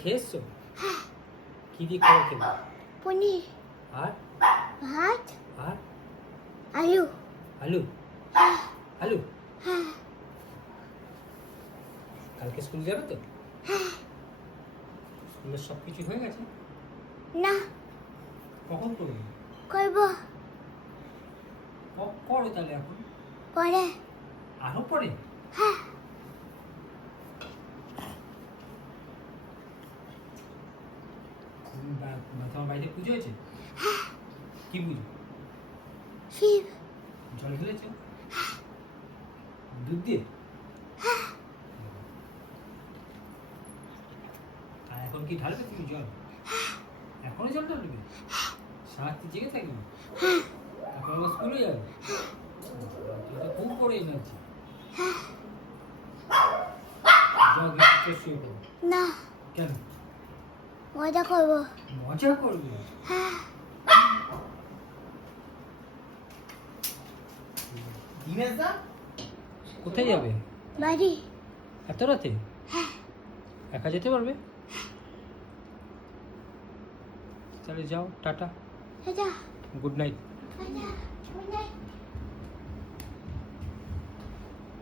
খেয়ে এসছো? কি দিয়ে খাবার খেলে? পনির আর ভাত আর আলু আলু আলু কালকে স্কুল যাবে তো? স্কুলের সব কিছু হয়ে গেছে? না কখন করবে? করব করো তাহলে এখন। পরে আরো পরে? তোমার বাড়িতে পুজো হয়েছে? কি পুজো? শিব জল ঢেলেছ? দুধ দিয়ে? আর এখন কি ঢালবে তুমি জল? এখনো জল ঢালবে? সারাত্রি জেগে থাকবে? এখন আবার স্কুলে যাবে? তুই তো খুব বড় এনার্জি। যাও গিয়ে শুয়ে পড়ো। না কেন? মজা করব মজা করবে? কোথায় যাবে? বাড়ি এত রাতে? একা যেতে পারবে? তাহলে যাও, টাটা, দাদা গুড নাইট। দাদা গুড নাইট